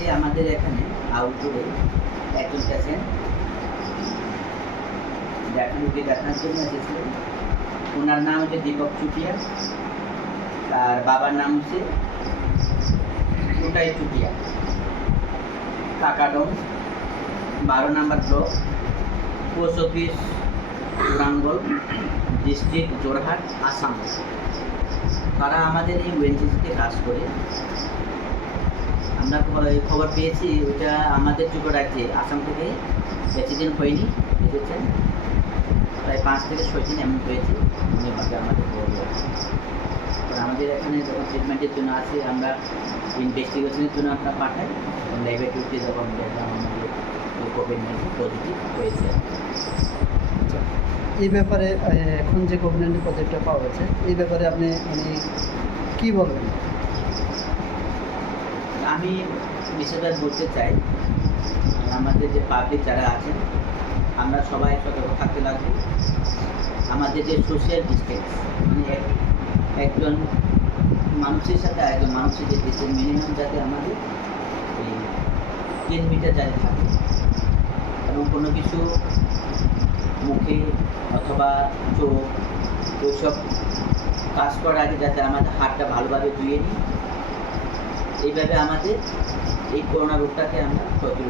আজকে আমাদের এখানে আউটডোরে একজন পেশেন্ট দেখানোর জন্য এসেছিলেন। ওনার নাম হচ্ছে দীপক চুটিয়া, আর বাবার নাম হচ্ছে Tutai Chutia, Kakadom 12 number block, post office Rangal, district Jorhat, Assam. তারা আমাদের এই ওএনজিসিতে কাজ করে। আমরা খবর পেয়েছি ওটা আমাদের যুব রাজ্যে আসাম থেকে বেশি দিন হয়নি, এসেছেন প্রায় 5 থেকে 6 দিন এমন হয়েছে। উনিভাবে আমাদের খবর রয়েছে। আমাদের এখানে যখন ট্রিটমেন্টের জন্য আসে, আমরা ইনভেস্টিগেশনের জন্য আমরা পাঠাই। ল্যাবরেটরিতে যখন দেখলাম আমাদের কোভিড-19 পজিটিভ হয়েছে। এই ব্যাপারে এখন যে কোভিড-19 পজিটিভটা পাওয়া গেছে, এই ব্যাপারে আপনি কী বলবেন? আমি বিশেষভাবে বলতে চাই, আমাদের যে পাবলিক যারা আছেন, আমরা সবাই সতর্ক থাকতে লাগবে। আমাদের যে সোশ্যাল ডিস্টেন্স, মানে একজন মানুষের সাথে আরেকজন মানুষের যে ডিস্টেন্স মিনিমাম যাতে আমাদের এই 3 মিটার যাতে থাকে, এবং কোনো কিছু মুখে অথবা চোখ ওইসব কাজ করার আগে যাতে আমাদের হাতটা ভালোভাবে ধুয়ে নিই। এইভাবে আমাদের এই করোনা রোগটাকে আমরা প্রতিরোধ